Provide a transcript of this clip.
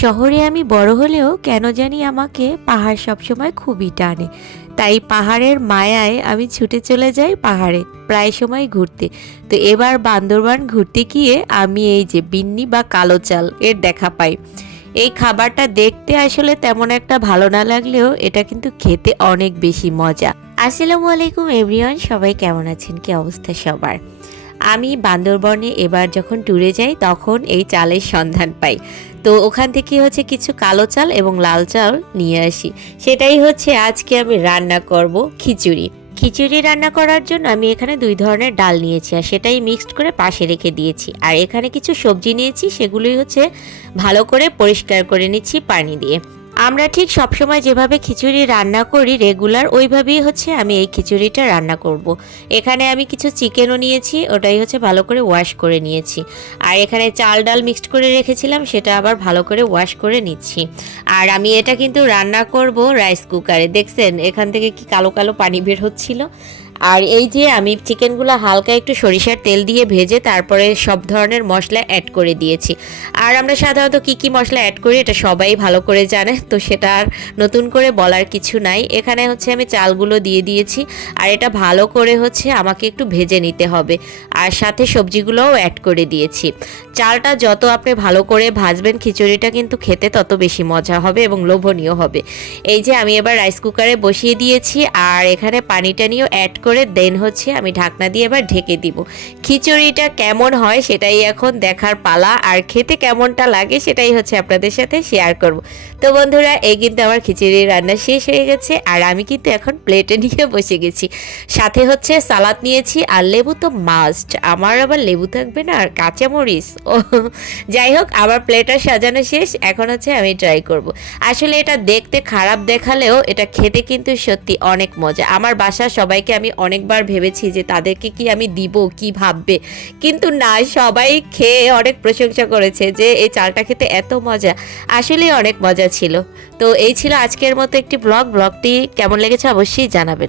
শহরে আমি বড় হলেও কেন জানি আমাকে পাহাড় সবসময় খুবই টানে। তাই পাহাড়ের মায়ায় আমি ছুটে চলে যাই পাহাড়ে প্রায় সময় ঘুরতে। তো এবার বান্দরবান ঘুরতে গিয়ে আমি এই যে বিন্নি বা কালো চাল এর দেখা পাই। এই খাবারটা দেখতে আসলে তেমন একটা ভালো না লাগলেও এটা কিন্তু খেতে অনেক বেশি মজা। আসসালামু আলাইকুম এভরিওয়ান, সবাই কেমন আছেন, কি অবস্থা সবার? আমি বান্দরবনে এবার যখন ট্যুরে যাই তখন এই চালের সন্ধান পাই। তো ওখান থেকে হচ্ছে কিছু কালো চাল এবং লাল চাল নিয়ে আসি। সেটাই হচ্ছে আজকে আমি রান্না করব খিচুড়ি। খিচুড়ি রান্না করার জন্য আমি এখানে 2 ধরনের ডাল নিয়েছি আর সেটাই মিক্সড করে পাশে রেখে দিয়েছি। আর এখানে কিছু সবজি নিয়েছি, সেগুলোই হচ্ছে ভালো করে পরিষ্কার করে নিচ্ছি পানি দিয়ে। আমরা ঠিক সবসময় যেভাবে খিচুড়ি রান্না করি রেগুলার, ওইভাবেই হচ্ছে আমি এই খিচুড়িটা রান্না করব। এখানে আমি কিছু চিকেনও নিয়েছি, ওটাই হচ্ছে ভালো করে ওয়াশ করে নিয়েছি। আর এখানে চাল ডাল মিক্সড করে রেখেছিলাম, সেটা আবার ভালো করে ওয়াশ করে নিচ্ছি। আর আমি এটা কিন্তু রান্না করব রাইস কুকারে। দেখছেন এখান থেকে কি কালো কালো পানি বের হচ্ছিল। আর এই যে আমি চিকেনগুলো হালকা একটু সরিষার তেল দিয়ে ভেজে তারপরে সব ধরনের মশলা অ্যাড করে দিয়েছি। আর আমরা সাধারণত কি মশলা অ্যাড করি এটা সবাই ভালো করে জানে, তো সেটা আর নতুন করে বলার কিছু নাই। এখানে হচ্ছে আমি চালগুলো দিয়ে দিয়েছি আর এটা ভালো করে হচ্ছে আমাকে একটু ভেজে নিতে হবে। আর সাথে সবজিগুলোও অ্যাড করে দিয়েছি। চালটা যত আপনি ভালো করে ভাজবেন খিচুড়িটা কিন্তু খেতে তত বেশি মজা হবে এবং লোভনীয় হবে। এই যে আমি এবার রাইস কুকারে বসিয়ে দিয়েছি আর এখানে পানি টানিও অ্যাড করে দেন হচ্ছে আমি ঢাকনা দিয়ে এবার ঢেকে দিব। খিচুড়িটা কেমন হয় সেটাই এখন দেখার পালা, আর খেতে কেমনটা লাগে সেটাই হচ্ছে আপনাদের সাথে শেয়ার করব। তো বন্ধুরা, এই কিন্তু আমার খিচুড়ি রান্না শেষ হয়ে গেছে আর আমি কিন্তু এখন প্লেটে নিয়ে বসে গেছি। সাথে হচ্ছে সালাদ নিয়েছি আর লেবু তো মাস্ট, আমার আবার লেবু থাকবে না আর কাঁচামরিচ। ও যাই হোক, আমার প্লেটটা সাজানো শেষ, এখন হচ্ছে আমি ট্রাই করব। আসলে এটা দেখতে খারাপ দেখালেও এটা খেতে কিন্তু সত্যি অনেক মজা। আমার বাসার সবাইকে আমি অনেকবার ভেবেছি যে তাদেরকে কি আমি দিব, কি ভাববে, কিন্তু না, সবাই খেয়ে অনেক প্রশংসা করেছে যে এই চালটা খেতে এত মজা। আসলেই অনেক মজা ছিল। তো এই ছিল আজকের মতো একটি ব্লগটি কেমন লেগেছে অবশ্যই জানাবেন।